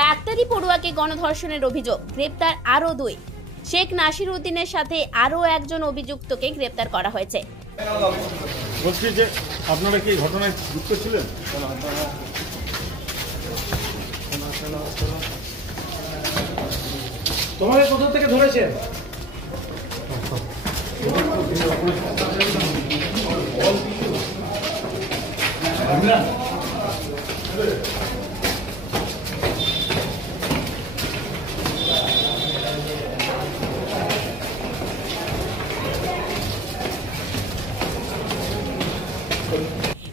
ডাক্তারি পড়ুয়াকে গণধর্ষণের অভিযোগ, গ্রেপ্তার আরো 2। শেখ নাসির উদ্দিনের সাথে আরো একজন অভিযুক্তকে গ্রেপ্তার করা হয়েছে। বলছি যে আপনারা কি ঘটনায় যুক্ত ছিলেন? তোমাকে কোথা থেকে ধরেছে?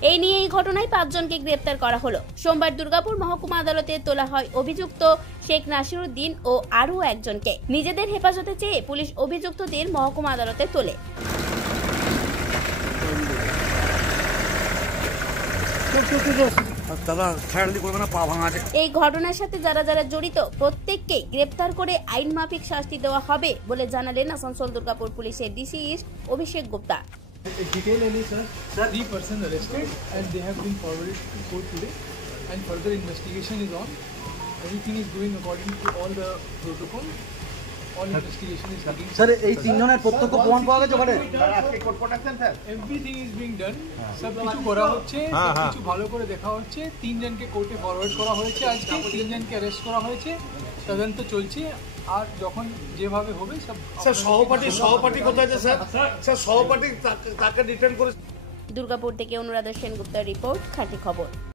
এই নিয়ে এই ঘটনায় 5 জনকে গ্রেপ্তার করা হলো। সোমবার দুর্গাপুর মহকুমা আদালতে তোলা হয় অভিযুক্ত শেখ নাসির উদ্দিন ও আরো একজনকে। নিজেদের হেফাজতে চেয়ে পুলিশ অভিযুক্তদের মহকুমা আদালতে তোলে। এই ঘটনার সাথে যারা যারা জড়িত প্রত্যেককে গ্রেপ্তার করে আইন মাফিক শাস্তি দেওয়া হবে বলে জানালেন আসানসোল দুর্গাপুর পুলিশের DC east Abhishek Gupta. Detail any sir? 3 persons arrested and they have been forwarded to court today and further investigation is on. Everything is going according to all the protocol. All investigation is happening. Sir, এই তিনজনের প্রত্যক্ষ প্রমাণ পাওয়া গেছে ওখানে? আজকে court protection sir. Everything is being done. সব কিছু করা হচ্ছে, সব কিছু ভালো করে দেখা হচ্ছে। 3 জনকে কোর্টে ফরওয়ার্ড করা হয়েছে, আজকে 3 জনকে অ্যারেস্ট করা হয়েছে। তদন্ত চলছে আর যখন যেভাবে হবে সব। স্যার সহপাঠী কোথায় আছে স্যার? স্যার সহপাঠী তাকে ডিটেইন করে। দুর্গাপুর থেকে অনুরাধা সেনগুপ্তের রিপোর্ট, খাঁটি খবর।